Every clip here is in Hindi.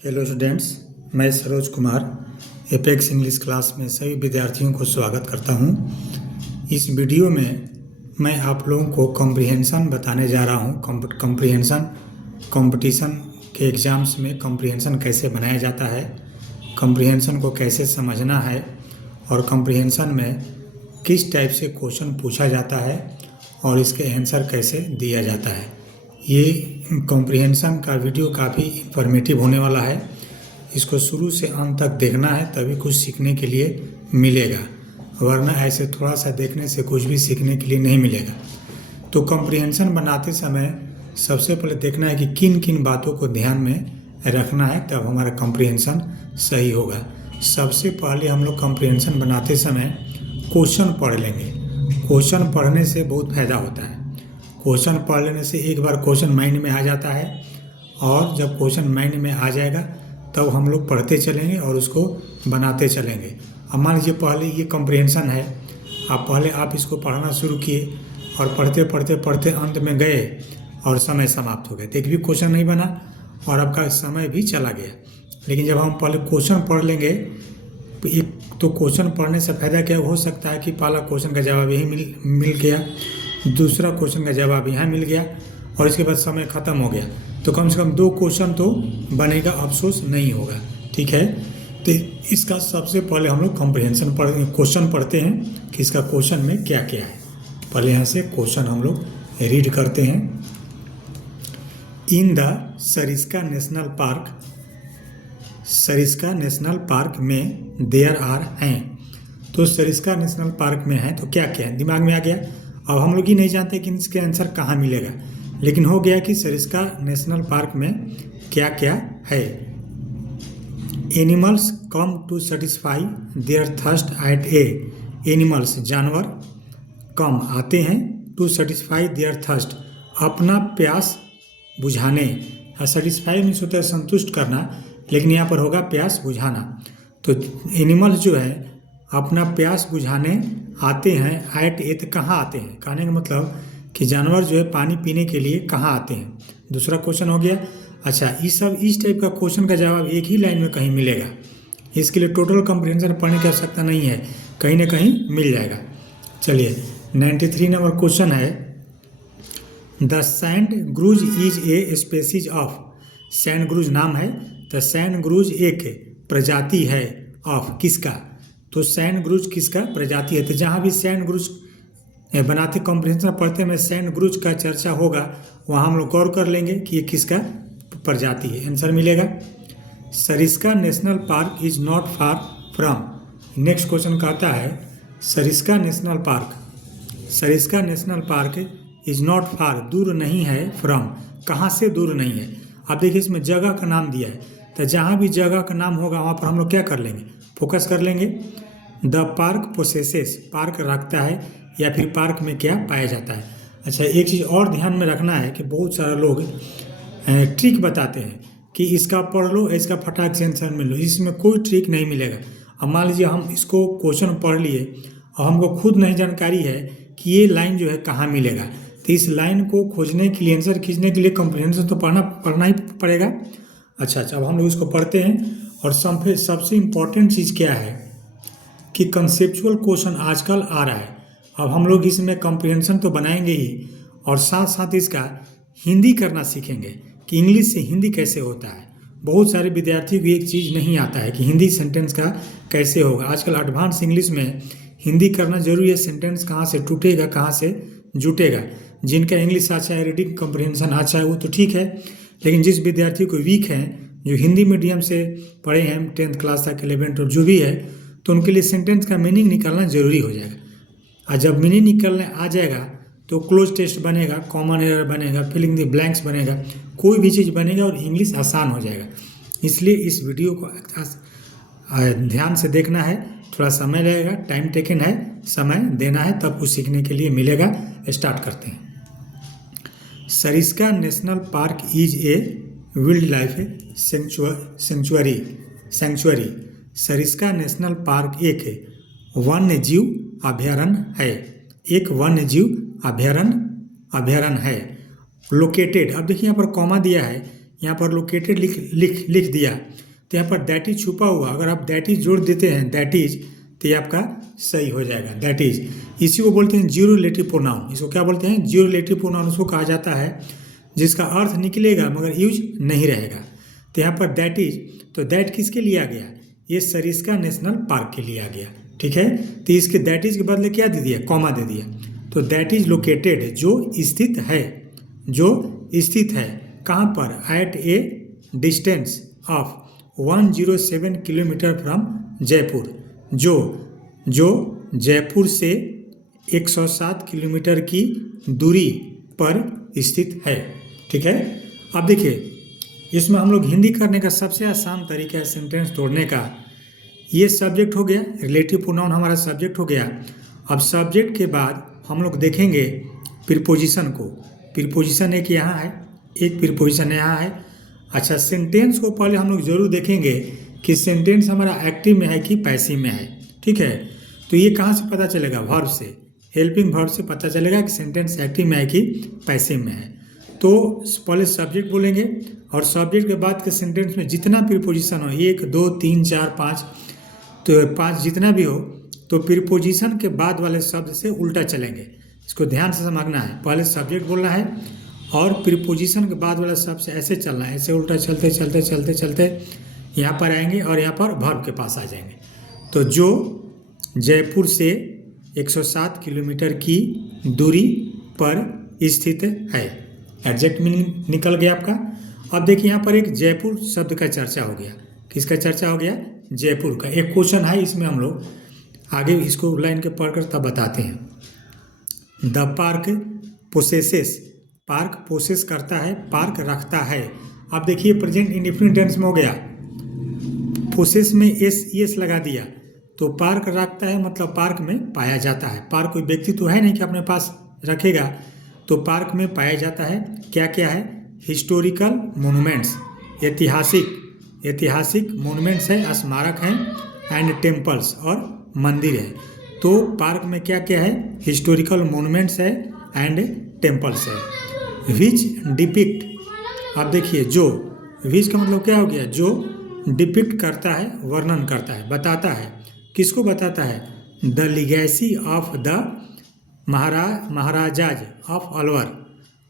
हेलो स्टूडेंट्स, मैं Saroj Kumar apex English class में सभी विद्यार्थियों को स्वागत करता हूं। इस वीडियो में मैं आप लोगों को कॉम्प्रिहेंशन बताने जा रहा हूं। कॉम्प्रिहेंशन कंपटीशन के एग्ज़ाम्स में कॉम्प्रिहेंशन कैसे बनाया जाता है, कॉम्प्रिहेंशन को कैसे समझना है और कॉम्प्रिहेंशन में किस टाइप से क्वेश्चन पूछा जाता है और इसके आंसर कैसे दिया जाता है। ये कॉम्प्रिहेंशन का वीडियो काफ़ी इंफॉर्मेटिव होने वाला है। इसको शुरू से अंत तक देखना है, तभी कुछ सीखने के लिए मिलेगा, वरना ऐसे थोड़ा सा देखने से कुछ भी सीखने के लिए नहीं मिलेगा। तो कॉम्प्रिहेंशन बनाते समय सबसे पहले देखना है कि किन किन बातों को ध्यान में रखना है, तब हमारा कॉम्प्रिहेंशन सही होगा। सबसे पहले हम लोग कॉम्प्रिहेंशन बनाते समय क्वेश्चन पढ़ लेंगे। क्वेश्चन पढ़ने से बहुत फ़ायदा होता है। क्वेश्चन पढ़ लेने से एक बार क्वेश्चन माइंड में आ जाता है, और जब क्वेश्चन माइंड में आ जाएगा तब हम लोग पढ़ते चलेंगे और उसको बनाते चलेंगे। अब मान लीजिए पहले ये कॉम्प्रिहेंशन है, आप इसको पढ़ना शुरू किए और पढ़ते पढ़ते पढ़ते अंत में गए और समय समाप्त हो गया, तो एक भी क्वेश्चन नहीं बना और आपका समय भी चला गया। लेकिन जब हम पहले क्वेश्चन पढ़ लेंगे, तो क्वेश्चन पढ़ने से फ़ायदा क्या हो सकता है कि पहला क्वेश्चन का जवाब यही मिल गया, दूसरा क्वेश्चन का जवाब यहाँ मिल गया और इसके बाद समय ख़त्म हो गया, तो कम से कम 2 क्वेश्चन तो बनेगा, अफसोस नहीं होगा। ठीक है, तो इसका सबसे पहले हम लोग कॉम्प्रिहेंशन क्वेश्चन पढ़ते हैं कि इसका क्वेश्चन में क्या क्या है। पहले यहाँ से क्वेश्चन हम लोग रीड करते हैं। In the Sariska national park में देयर आर हैं। तो सरिस्का नेशनल पार्क में है तो क्या क्या है, दिमाग में आ गया। अब हम लोग ही नहीं जानते कि इसके आंसर कहाँ मिलेगा, लेकिन हो गया कि सरिस्का नेशनल पार्क में क्या क्या है। Animals come to satisfy their thirst at a. Animals जानवर कम आते हैं, टू सेटिस्फाई देयर थर्स्ट अपना प्यास बुझाने। सेटिस्फाई मीन्स होता है संतुष्ट करना, लेकिन यहाँ पर होगा प्यास बुझाना। तो एनिमल्स जो है अपना प्यास बुझाने आते हैं। एट ए कहाँ आते हैं, कहने का मतलब कि जानवर जो है पानी पीने के लिए कहाँ आते हैं। दूसरा क्वेश्चन हो गया। अच्छा, इस टाइप का क्वेश्चन का जवाब एक ही लाइन में कहीं मिलेगा, इसके लिए टोटल कॉम्प्रिहेंशन पढ़ने की आवश्यकता नहीं है, कहीं ना कहीं मिल जाएगा। चलिए 93 नंबर क्वेश्चन है। The sandgrouse is a species of. Sandgrouse नाम है, तो सैंड ग्रूज एक प्रजाति है ऑफ किसका। तो सैंड ग्रूज किसका प्रजाति है। तो जहाँ भी सैंड ग्रूज बनाते कॉम्प्रिहेंशन पढ़ते में सैंड ग्रूज का चर्चा होगा, वहाँ हम लोग गौर कर लेंगे कि ये किसका प्रजाति है, आंसर मिलेगा। Sariska national park is not far from. Next question कहता है Sariska national park is not far, दूर नहीं है, फ्रॉम कहाँ से दूर नहीं है। अब देखिए इसमें जगह का नाम दिया है, तो जहाँ भी जगह का नाम होगा वहाँ पर हम लोग क्या कर लेंगे, फोकस कर लेंगे। द पार्क पोसेसेस, पार्क रखता है या फिर पार्क में क्या पाया जाता है। अच्छा, एक चीज़ और ध्यान में रखना है कि बहुत सारे लोग ट्रिक बताते हैं कि इसका पढ़ लो, इसका फटाक से आंसर मिल लो। इसमें कोई ट्रिक नहीं मिलेगा। अब मान लीजिए हम इसको क्वेश्चन पढ़ लिए और हमको खुद नहीं जानकारी है कि ये लाइन जो है कहाँ मिलेगा, तो इस लाइन को खोजने के लिए, आंसर खींचने के लिए कॉम्प्रिहेंशन तो पढ़ना ही पड़ेगा। अच्छा, अब हम लोग इसको पढ़ते हैं। और सबसे इम्पोर्टेंट चीज़ क्या है कि कंसेप्चुअल क्वेश्चन आजकल आ रहा है। अब हम लोग इसमें कॉम्प्रिहेंशन तो बनाएंगे ही, और साथ साथ इसका हिंदी करना सीखेंगे कि इंग्लिश से हिंदी कैसे होता है। बहुत सारे विद्यार्थियों को एक चीज़ नहीं आता है कि हिंदी सेंटेंस का कैसे होगा। आजकल एडवांस इंग्लिश में हिंदी करना जरूरी है। सेंटेंस कहाँ से टूटेगा, कहाँ से जुटेगा। जिनका इंग्लिश अच्छा है, रीडिंग कॉम्प्रिहेंशन अच्छा है, वो तो ठीक है, लेकिन जिस विद्यार्थी को वीक हैं, जो हिंदी मीडियम से पढ़े हैं 10th क्लास तक, 11th और जो भी है, तो उनके लिए सेंटेंस का मीनिंग निकालना जरूरी हो जाएगा। और जब मीनिंग निकलने आ जाएगा तो क्लोज टेस्ट बनेगा, कॉमन एरर बनेगा, फिलिंग द ब्लैंक्स बनेगा, कोई भी चीज़ बनेगा और इंग्लिश आसान हो जाएगा। इसलिए इस वीडियो को ध्यान से देखना है, थोड़ा समय लगेगा, टाइम टेकन है, समय देना है, तब कुछ सीखने के लिए मिलेगा। स्टार्ट करते हैं। Sariska national park is a wild life sanctuary. Sariska national park एक वन्य जीव अभयारण्य है, एक वन्य जीव अभयारण्य है। लोकेटेड, अब देखिए यहाँ पर कॉमा दिया है, यहाँ पर लोकेटेड लिख दिया तो यहाँ पर दैट इज छुपा हुआ, अगर आप दैट इज जोड़ देते हैं दैट इज तो ये आपका सही हो जाएगा। दैट इज, इसी को बोलते हैं जीरो रिलेटिव प्रोनाउन। इसको क्या बोलते हैं? जीरो रिलेटिव प्रोनाउन उसको कहा जाता है जिसका अर्थ निकलेगा मगर यूज नहीं रहेगा। तो यहाँ पर दैट इज, तो दैट किसके लिए आ गया? ये सरिस्का नेशनल पार्क के लिए आ गया। ठीक है, तो इसके दैट इज के बदले क्या दे दिया? कॉमा दे दिया। तो दैट इज लोकेटेड, जो स्थित है, जो स्थित है कहाँ पर? At a distance of 107 kilometre from Jaipur, जो जयपुर से 107 किलोमीटर की दूरी पर स्थित है। ठीक है, अब देखिए इसमें हम लोग हिंदी करने का सबसे आसान तरीका है सेंटेंस तोड़ने का। ये सब्जेक्ट हो गया, रिलेटिव प्रोनाउन हमारा सब्जेक्ट हो गया। अब सब्जेक्ट के बाद हम लोग देखेंगे प्रीपोजिशन को। प्रीपोजिशन एक यहाँ है, एक प्रीपोजिशन यहाँ है। अच्छा, सेंटेंस को पहले हम लोग जरूर देखेंगे कि सेंटेंस हमारा एक्टिव में है कि पैसिव में है। ठीक है, तो ये कहाँ से पता चलेगा? वर्ब से, हेल्पिंग वर्ब से पता चलेगा कि सेंटेंस एक्टिव में है कि पैसिव में है। तो पहले सब्जेक्ट बोलेंगे और सब्जेक्ट के बाद के सेंटेंस में जितना प्रीपोजिशन हो, 1 2 3 4 5, तो 5 जितना भी हो, तो प्रीपोजिशन के बाद वाले शब्द से उल्टा चलेंगे। इसको ध्यान से समझना है। पहले सब्जेक्ट बोलना है और प्रीपोजिशन के बाद वाला शब्द से ऐसे चलना है, ऐसे उल्टा चलते चलते चलते चलते यहाँ पर आएंगे और यहाँ पर वर्ब के पास आ जाएंगे। तो जो जयपुर से 107 किलोमीटर की दूरी पर स्थित है, एग्जैक्ट मीनिंग निकल गया आपका। अब देखिए यहाँ पर एक जयपुर शब्द का चर्चा हो गया। किसका चर्चा हो गया? जयपुर का। एक क्वेश्चन है इसमें, हम लोग आगे इसको लाइन के पढ़कर तब बताते हैं। The park possesses, park possess करता है, पार्क रखता है। अब देखिए प्रेजेंट इंडेफिनिट टेंस में हो गया, पोसेस में एस लगा दिया, तो पार्क रखता है मतलब पार्क में पाया जाता है। पार्क कोई व्यक्ति तो है नहीं कि अपने पास रखेगा, तो पार्क में पाया जाता है। क्या क्या है? हिस्टोरिकल मोनूमेंट्स, ऐतिहासिक मोनूमेंट्स है, स्मारक हैं, एंड टेम्पल्स और मंदिर है। तो पार्क में क्या क्या है? हिस्टोरिकल मोनूमेंट्स है एंड टेम्पल्स है। विच डिपिक्ट, अब देखिए जो विच का मतलब क्या हो गया? जो डिपिक्ट करता है, वर्णन करता है, बताता है। किसको बताता है? The legacy of the maharajas of Alwar.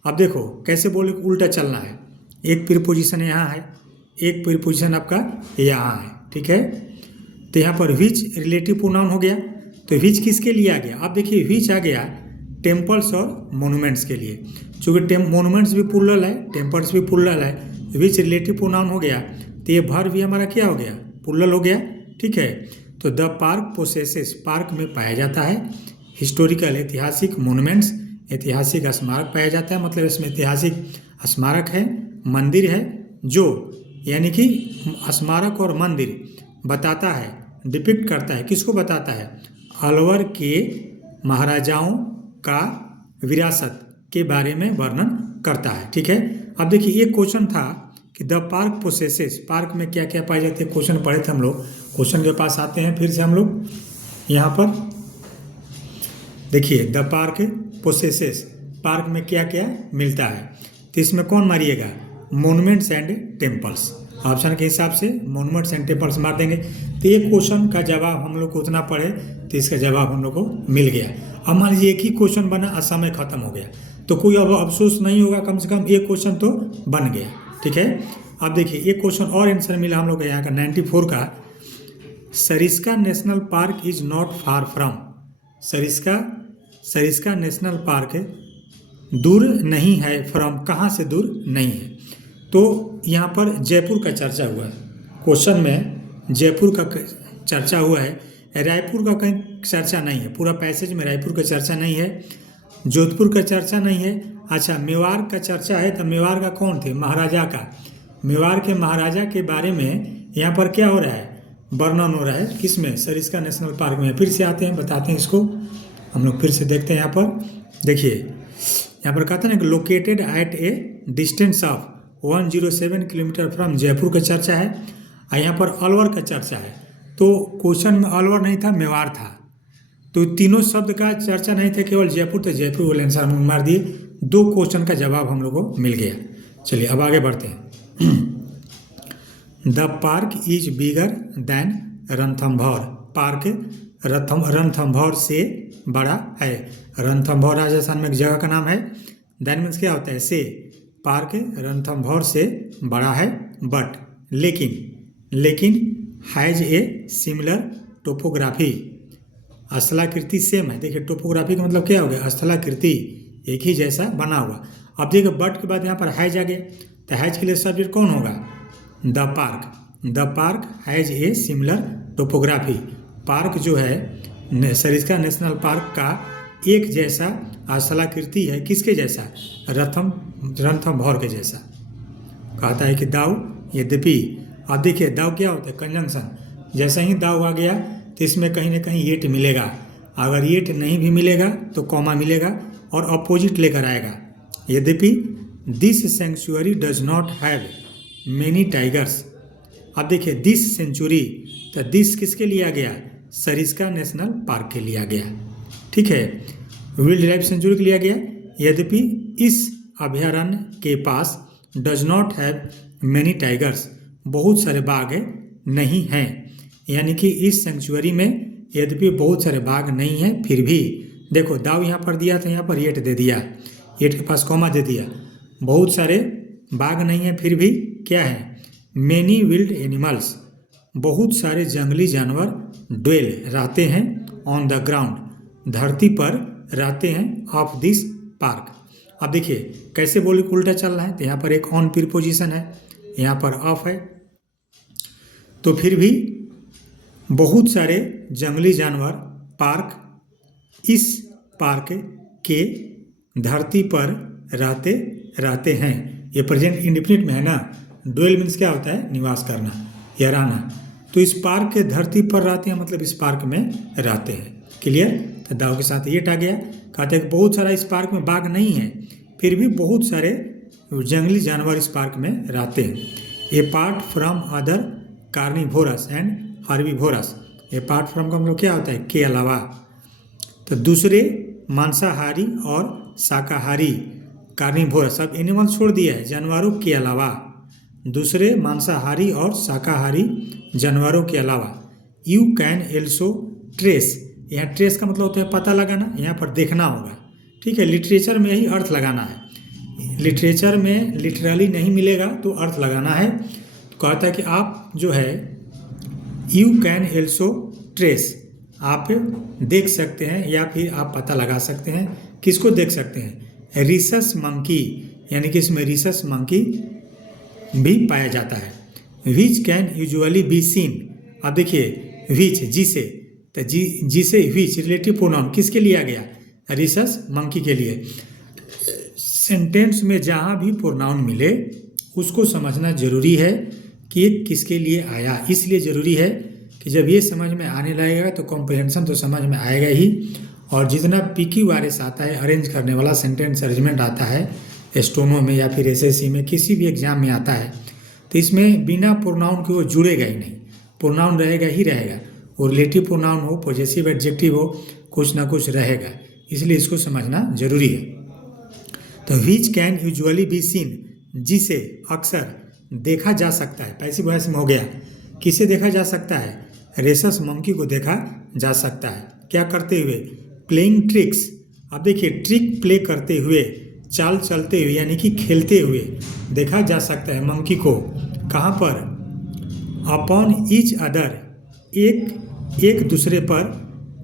अब देखो कैसे बोले, उल्टा चलना है। एक प्रीपोजिशन यहाँ है, एक प्रीपोजिशन आपका यहाँ है। ठीक है, तो यहाँ पर विच रिलेटिव प्रोनाउन हो गया। तो विच किसके लिए आ गया? अब देखिए विच आ गया टेम्पल्स और मोनूमेंट्स के लिए। चूँकि मोनूमेंट्स भी प्लूरल है, टेम्पल्स भी प्लूरल है, विच रिलेटिव प्रोनाउन हो गया, तो ये वर्ब भी हमारा क्या हो गया? प्लूरल हो गया। ठीक है, तो द पार्क पोसेसेस, पार्क में पाया जाता है हिस्टोरिकल, ऐतिहासिक मोनूमेंट्स, ऐतिहासिक स्मारक पाया जाता है, मतलब इसमें ऐतिहासिक स्मारक है, मंदिर है, जो यानी कि स्मारक और मंदिर बताता है, डिपिक्ट करता है। किसको बताता है? अलवर के महाराजाओं का विरासत के बारे में वर्णन करता है। ठीक है, अब देखिए एक क्वेश्चन था कि द पार्क पोसेसेस, पार्क में क्या क्या पाए जाते हैं। क्वेश्चन पढ़े थे हम लोग, क्वेश्चन के पास आते हैं फिर से हम लोग। यहाँ पर देखिए द पार्क पोसेसेस, पार्क में क्या क्या मिलता है, तो इसमें कौन मारिएगा? Monuments and temples. ऑप्शन के हिसाब से मोनूमेंट्स एंड टेम्पल्स मार देंगे। तो ये क्वेश्चन का जवाब हम लोग को उतना पढ़े तो इसका जवाब हम लोग को मिल गया। अब मान लीजिए एक ही क्वेश्चन बना और समय खत्म हो गया, तो कोई अब अफसोस नहीं होगा, कम से कम एक क्वेश्चन तो बन गया। ठीक है, अब देखिए एक क्वेश्चन और आंसर मिला हम लोग को यहाँ का 94 का। Sariska national park is not far from, Sariska national park दूर नहीं है, फ्रॉम कहाँ से दूर नहीं है। तो यहाँ पर जयपुर का चर्चा हुआ है, क्वेश्चन में जयपुर का चर्चा हुआ है, रायपुर का कहीं चर्चा नहीं है, पूरा पैसेज में रायपुर का चर्चा नहीं है, जोधपुर का चर्चा नहीं है। अच्छा, मेवाड़ का चर्चा है, तो मेवाड़ का कौन थे? महाराजा का, मेवाड़ के महाराजा के बारे में यहाँ पर क्या हो रहा है? वर्णन हो रहा है। किसमें? सरिस्का नेशनल पार्क में। फिर से आते हैं, बताते हैं इसको, हम लोग फिर से देखते हैं। यहाँ पर देखिए, यहाँ पर कहते हैं ना कि located at a distance of 107 kilometre from Jaipur का चर्चा है, और यहाँ पर अलवर का चर्चा है। तो क्वेश्चन में अलवर नहीं था, मेवाड़ था, तो तीनों शब्द का चर्चा नहीं था, केवल जयपुर, तो जयपुर वाले आंसर हम मार दिए। 2 क्वेश्चन का जवाब हम लोग को मिल गया। चलिए अब आगे बढ़ते हैं। The park is bigger than Ranthambore. Park Ranthambore से बड़ा है। रणथंभौर राजस्थान में एक जगह का नाम है। दैन मीन्स क्या होता है? से। पार्क रणथंभौर से बड़ा है, बट लेकिन हैज ए सिमिलर टोपोग्राफी। स्थलाकृति सेम है। देखिए टोपोग्राफी का मतलब क्या हो गया? स्थलाकृति एक ही जैसा बना हुआ। अब देखिए बट के बाद यहाँ पर हैज आ गया, तो हैज के लिए सब्जेक्ट कौन होगा? The park has a similar topography. Park जो है सरिस्का नेशनल पार्क का एक जैसा स्थलाकृति है। किसके जैसा? रणथंभौर के जैसा। कहता है कि दाऊ यद्यपि। अब देखिए दाऊ क्या होता है? कंजंक्शन। जैसे ही दाऊ आ गया तो इसमें कहीं ना कहीं येट मिलेगा। अगर येट नहीं भी मिलेगा तो कॉमा मिलेगा और अपोजिट लेकर आएगा। यद्यपि this century does not have many tigers. अब देखिए दिस सेंचुरी, तो दिस किसके लिए आ गया? सरिस्का नेशनल पार्क के लिए आ गया। ठीक है, वाइल्ड लाइफ सेंचुरी के लिए आ गया। यद्यपि इस अभयारण्य के पास does not have many tigers, बहुत सारे बाघ नहीं हैं। यानी कि इस सेंचुरी में यद्यपि बहुत सारे बाघ नहीं हैं, फिर भी देखो दाव यहाँ पर दिया तो यहाँ पर येट दे दिया, येट के पास कॉमा दे दिया। बहुत सारे बाघ नहीं हैं, फिर भी क्या है? मेनी विल्ड एनिमल्स, बहुत सारे जंगली जानवर ड्वेल रहते हैं, ऑन द ग्राउंड, धरती पर रहते हैं, ऑफ दिस पार्क। अब देखिए कैसे बोले उल्टा चल रहा है, तो यहाँ पर एक ऑन प्रीपोजिशन है, यहाँ पर ऑफ है। तो फिर भी बहुत सारे जंगली जानवर इस पार्क के धरती पर रहते हैं। ये प्रेजेंट इंडेफिनिट में है ना। ड्वेल मीन्स क्या होता है? निवास करना या रहना। तो इस पार्क के धरती पर रहते हैं, मतलब इस पार्क में रहते हैं। क्लियर? तो दाव के साथ ये आ गया। कहते हैं कि बहुत सारा इस पार्क में बाघ नहीं है, फिर भी बहुत सारे जंगली जानवर इस पार्क में रहते हैं। Apart from other carnivorous and herbivorous. Apart from का मतलब क्या होता है? के अलावा। तो दूसरे मांसाहारी और शाकाहारी, कार्निवोरस, सब एनिमल छोड़ दिया है, जानवरों के अलावा। दूसरे मांसाहारी और शाकाहारी जानवरों के अलावा। You can also trace. यहाँ ट्रेस का मतलब होता है पता लगाना, यहाँ पर देखना होगा। ठीक है, लिटरेचर में यही अर्थ लगाना है। लिटरेचर में लिटरली नहीं मिलेगा तो अर्थ लगाना है। तो कहता है कि आप जो है यू कैन एल्सो ट्रेस, आप देख सकते हैं या फिर आप पता लगा सकते हैं। किसको देख सकते हैं? रिसस मंकी, यानी कि इसमें रिसस मंकी भी पाया जाता है। Which can usually be seen. अब देखिए विच, जिसे, तो जिसे विच रिलेटिव प्रोनाउन किसके लिए आ गया? रिसस मंकी के लिए। सेंटेंस में जहाँ भी प्रोनाउन मिले उसको समझना जरूरी है कि किसके लिए आया। इसलिए ज़रूरी है कि जब ये समझ में आने लगेगा तो कॉम्प्रिहेंशन तो समझ में आएगा ही। और जितना PQRS आता है, अरेंज करने वाला सेंटेंस अरेंजमेंट आता है, स्टोनो में या फिर SSC में, किसी भी एग्जाम में आता है, तो इसमें बिना प्रोनाउन के वो जुड़ेगा ही नहीं। प्रोनाउन रहेगा ही रहेगा। वो रिलेटिव प्रोनाउन हो, पॉजेसिव एडजेक्टिव हो, कुछ ना कुछ रहेगा। इसलिए इसको समझना जरूरी है। तो which can usually be seen, जिसे अक्सर देखा जा सकता है। पैसिव वॉइस में हो गया। किसे देखा जा सकता है? रेसस मंकी को देखा जा सकता है। क्या करते हुए? Playing tricks. अब देखिए ट्रिक प्ले करते हुए, चाल चलते हुए, यानी कि खेलते हुए देखा जा सकता है मंकी को। कहाँ पर? अपॉन ईच अदर, एक दूसरे पर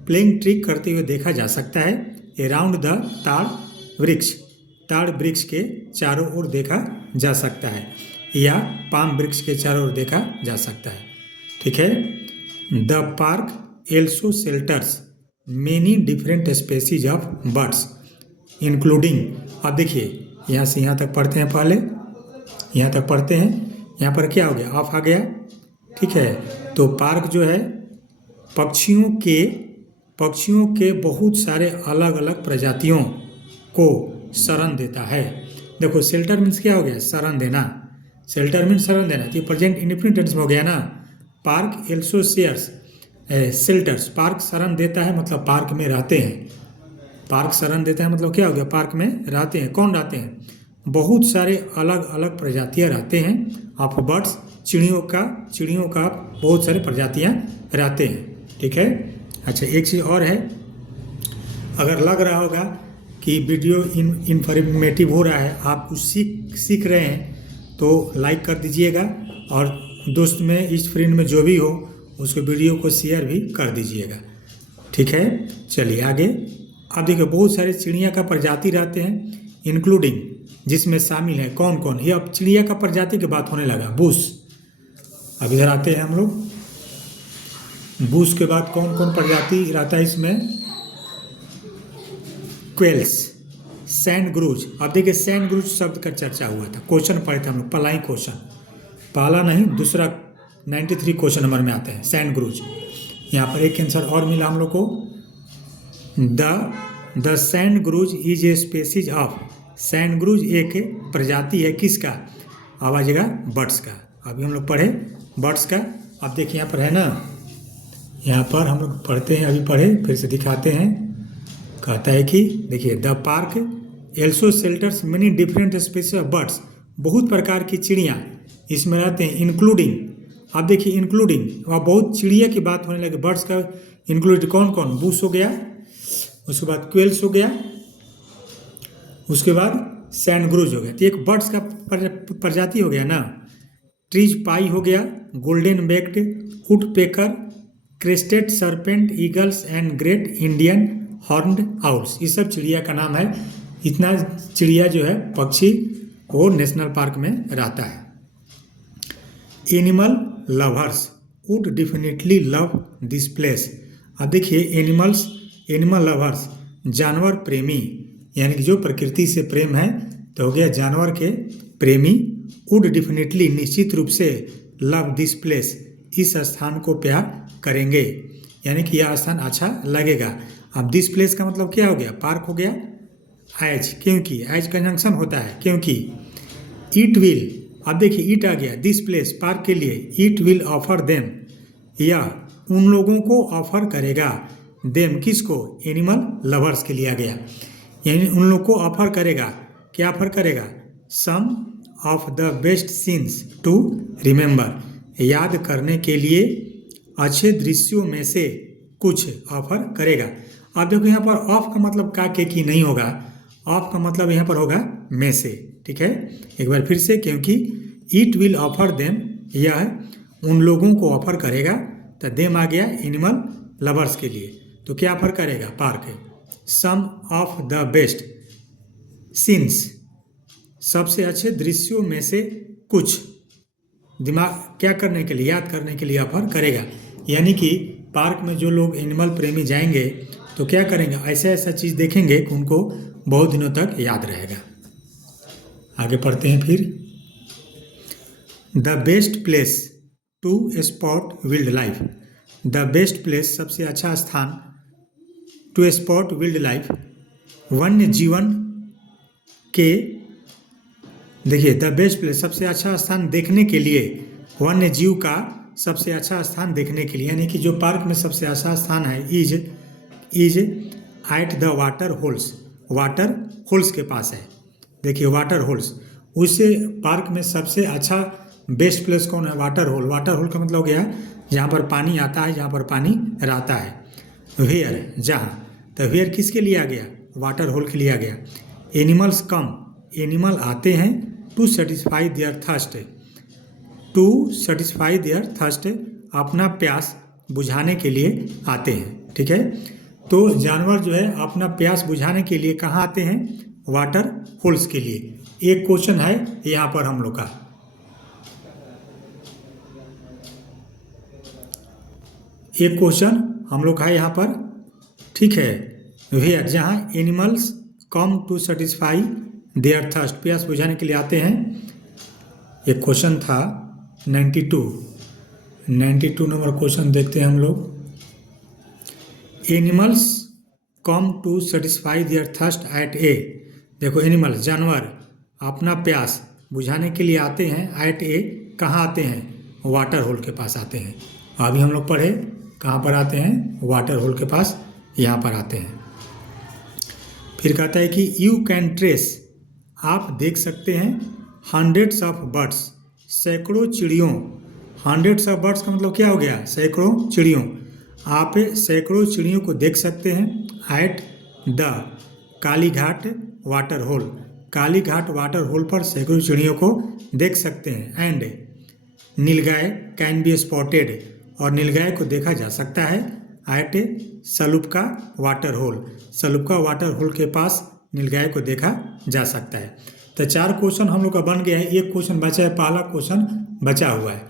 प्लेइंग ट्रिक करते हुए देखा जा सकता है। अराउंड द ताड़ वृक्ष के चारों ओर देखा जा सकता है, या पाम वृक्ष के चारों ओर देखा जा सकता है। ठीक है। The park also shelters many different species of birds including. अब देखिए यहाँ से यहाँ तक पढ़ते हैं, पहले यहाँ तक पढ़ते हैं। यहाँ पर क्या हो गया? ऑफ आ गया। ठीक है, तो पार्क जो है पक्षियों के बहुत सारे अलग अलग प्रजातियों को शरण देता है। देखो शेल्टर मीन्स क्या हो गया? शरण देना। शेल्टर मीन्स शरण देना। तो प्रेजेंट इंडेफिनिट टेंस में हो गया ना। Park also shares shelters. Park शरण देता है मतलब पार्क में रहते हैं। पार्क शरण देता है मतलब क्या हो गया? पार्क में रहते हैं। कौन रहते हैं? बहुत सारे अलग अलग प्रजातियां रहते हैं ऑफ बर्ड्स। चिड़ियों का बहुत सारे प्रजातियां रहते हैं, ठीक है। अच्छा, एक चीज़ और है, अगर लग रहा होगा कि वीडियो इन्फॉर्मेटिव हो रहा है, आप कुछ सीख रहे हैं, तो लाइक कर दीजिएगा और दोस्त में, इस फ्रेंड में जो भी हो उसको वीडियो को शेयर भी कर दीजिएगा, ठीक है। चलिए आगे। अब देखिए, बहुत सारे चिड़िया का प्रजाति रहते हैं, इंक्लूडिंग, जिसमें शामिल है कौन कौन। ये अब चिड़िया का प्रजाति की बात होने लगा, बूस। अब इधर आते हैं हम लोग, बूस के बाद कौन कौन प्रजाति रहता है इसमें, क्वेल्स, सैंडग्रूज। अब देखिए, सैंडग्रूज शब्द का चर्चा हुआ था, क्वेश्चन पढ़े थे हम लोग, पलाई क्वेश्चन, पहला नहीं दूसरा 93 क्वेश्चन नंबर में आते हैं सैंडग्रूज। यहाँ पर एक आंसर और मिला हम लोग को, the sandgrouse is a species of. Sandgrouse एक प्रजाति है किसका, आवाज़ेगा बर्ड्स का। अभी हम लोग पढ़े बर्ड्स का। अब देखिए यहाँ पर है ना, यहाँ पर हम लोग पढ़ते हैं, अभी पढ़े फिर से दिखाते हैं। कहता है कि देखिए, the park also shelters many different species of birds. बहुत प्रकार की चिड़िया इसमें रहते हैं, इंक्लूडिंग। अब देखिए, इंक्लूडिंग, वहाँ बहुत चिड़िया की बात होने लगी, बर्ड्स का इंक्लूड कौन कौन, बूस हो गया, उसके बाद क्वेल्स हो गया, उसके बाद सैंडग्रूज हो गया। तो एक बर्ड्स का प्रजाति हो गया ना। ट्रीज पाई हो गया, golden baked woodpecker, crested serpent, eagles and great Indian horned owls. ये सब चिड़िया का नाम है। इतना चिड़िया जो है पक्षी वो नेशनल पार्क में रहता है। Animal lovers would definitely love this place. अब देखिए, एनिमल लवर्स, जानवर प्रेमी, यानी कि जो प्रकृति से प्रेम है, तो हो गया जानवर के प्रेमी, वुड डेफिनेटली, निश्चित रूप से, लव दिस प्लेस, इस स्थान को प्यार करेंगे, यानी कि यह स्थान अच्छा लगेगा। अब दिस प्लेस का मतलब क्या हो गया, पार्क हो गया। एज, क्योंकि, एज कंजंक्शन होता है, क्योंकि। इट विल, अब देखिए इट आ गया, दिस प्लेस पार्क के लिए, इट विल ऑफर देम, या उन लोगों को ऑफर करेगा, देम किसको, एनिमल लवर्स के लिए आ गया, यानी उन लोग को ऑफर करेगा, क्या ऑफर करेगा, some of the best scenes to remember, याद करने के लिए अच्छे दृश्यों में से कुछ ऑफर करेगा। अब देखो, यहाँ पर ऑफ का मतलब का के की नहीं होगा, ऑफ का मतलब यहाँ पर होगा में से, ठीक है। एक बार फिर से, क्योंकि इट विल ऑफर देम, यह उन लोगों को ऑफर करेगा, तो देम आ गया एनिमल लवर्स के लिए, तो क्या ऑफर करेगा, पार्क है। सम ऑफ द बेस्ट सीन्स, सबसे अच्छे दृश्यों में से कुछ, दिमाग क्या करने के लिए, याद करने के लिए ऑफर करेगा। यानी कि पार्क में जो लोग एनिमल प्रेमी जाएंगे तो क्या करेंगे, ऐसा चीज़ देखेंगे कि उनको बहुत दिनों तक याद रहेगा। आगे पढ़ते हैं फिर। The best place to spot wildlife. The best place, सबसे अच्छा स्थान, टू स्पॉट विल्ड लाइफ, वन्य जीवन के, देखिए द बेस्ट प्लेस, सबसे अच्छा स्थान देखने के लिए, वन्य जीव का सबसे अच्छा स्थान देखने के लिए, यानी कि जो पार्क में सबसे अच्छा स्थान है, is at the water holes के पास है। देखिए वाटर होल्स, उससे पार्क में सबसे अच्छा बेस्ट प्लेस कौन है, वाटर होल का मतलब हो गया जहाँ पर पानी आता है, जहाँ पर पानी रहता है। वेयर, जहाँ, तो वेयर किसके लिए आ गया, वाटर होल के लिए आ गया। एनिमल्स कम, एनिमल आते हैं, टू सेटिस्फाई देयर थर्स्ट, अपना प्यास बुझाने के लिए आते हैं, ठीक है। तो जानवर जो है अपना प्यास बुझाने के लिए कहाँ आते हैं, वाटर होल्स के लिए। एक क्वेश्चन है यहाँ पर हम लोग का, एक क्वेश्चन हम लोग का है यहाँ पर, ठीक है। वेयर, जहाँ animals come to satisfy their thirst, प्यास बुझाने के लिए आते हैं। एक क्वेश्चन था 92 नंबर क्वेश्चन देखते हैं हम लोग। Animals come to satisfy their thirst at a, देखो एनिमल्स, जानवर अपना प्यास बुझाने के लिए आते हैं, एट ए, कहाँ आते हैं, वाटर होल के पास आते हैं। अभी हम लोग पढ़े कहाँ पर आते हैं, वाटर होल के पास, यहाँ पर आते हैं। फिर कहता है कि यू कैन ट्रेस आप देख सकते हैं हंड्रेड्स ऑफ बर्ड्स, सैकड़ों चिड़ियों। हंड्रेड्स ऑफ बर्ड्स का मतलब क्या हो गया? सैकड़ों चिड़ियों। आप सैकड़ों चिड़ियों को देख सकते हैं at the Kalighat water hole. Kalighat water hole पर सैकड़ों चिड़ियों को देख सकते हैं। And nilgai can be spotted, और नीलगाय को देखा जा सकता है at Salupka water hole. Salupka water hole के पास नीलगाय को देखा जा सकता है। तो 4 क्वेश्चन हम लोग का बन गया है, एक क्वेश्चन बचा है, पहला क्वेश्चन बचा हुआ है।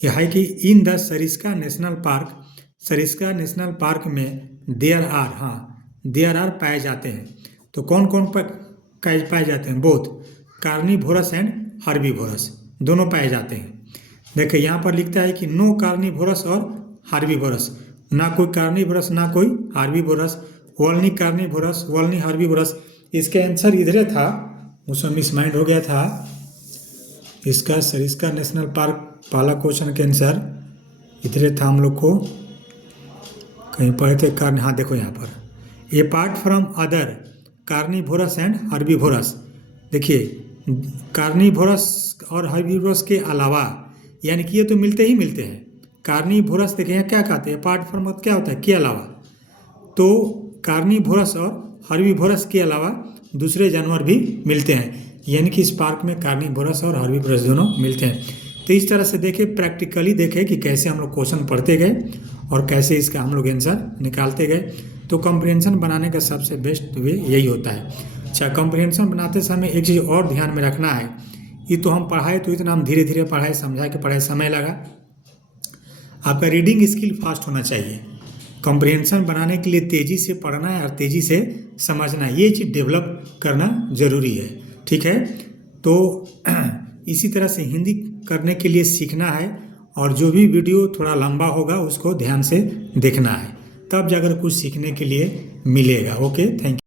यह है कि in the Sariska national park, Sariska national park में देयर आर पाए जाते हैं। तो कौन कौन पाए जाते हैं? बोथ कार्निवोरस एंड हर्बीवोरस, दोनों पाए जाते हैं। देखिए यहाँ पर लिखता है कि नो कार्निवोरस और हार्बीवोरस, ना कोई कार्निवोरस ना कोई herbivores. Volney carnivorous, Volney herbivores, इसका आंसर इधरे था, उसमें मिसमाइंड हो गया था। इसका सरिस्का नेशनल पार्क पहला क्वेश्चन के आंसर इधरे था, हम लोग को कहीं पढ़े थे कार्न। हाँ देखो यहाँ पर, apart from other carnivorous and herbivorous. देखिए कार्निवोरस और हर्बीवोरस के अलावा, यानी कि ये तो मिलते ही मिलते हैं। कार्निवोरस देखिए यहाँ क्या कहते हैं, अपार्ट फ्रॉम क्या होता है? के अलावा। तो कार्निवोरस और हर्बीवोरस के अलावा दूसरे जानवर भी मिलते हैं, यानी कि इस पार्क में कार्निवोरस और हर्बीवोरस दोनों मिलते हैं। तो इस तरह से देखें, प्रैक्टिकली देखें कि कैसे हम लोग क्वेश्चन पढ़ते गए और कैसे इसका हम लोग आंसर निकालते गए। तो कॉम्प्रिहेंशन बनाने का सबसे बेस्ट वे यही होता है। अच्छा, कॉम्प्रिहेंशन बनाते समय एक चीज़ और ध्यान में रखना है, ये तो हम पढ़ाए तो इतना हम धीरे धीरे पढ़ाए, समझा के पढ़ाए, समय लगा। आपका रीडिंग स्किल फास्ट होना चाहिए। कॉम्प्रिहेंशन बनाने के लिए तेज़ी से पढ़ना है और तेज़ी से समझना है, ये चीज़ डेवलप करना ज़रूरी है। ठीक है, तो इसी तरह से हिंदी करने के लिए सीखना है, और जो भी वीडियो थोड़ा लंबा होगा उसको ध्यान से देखना है, तब जाकर कुछ सीखने के लिए मिलेगा। Okay, thank you.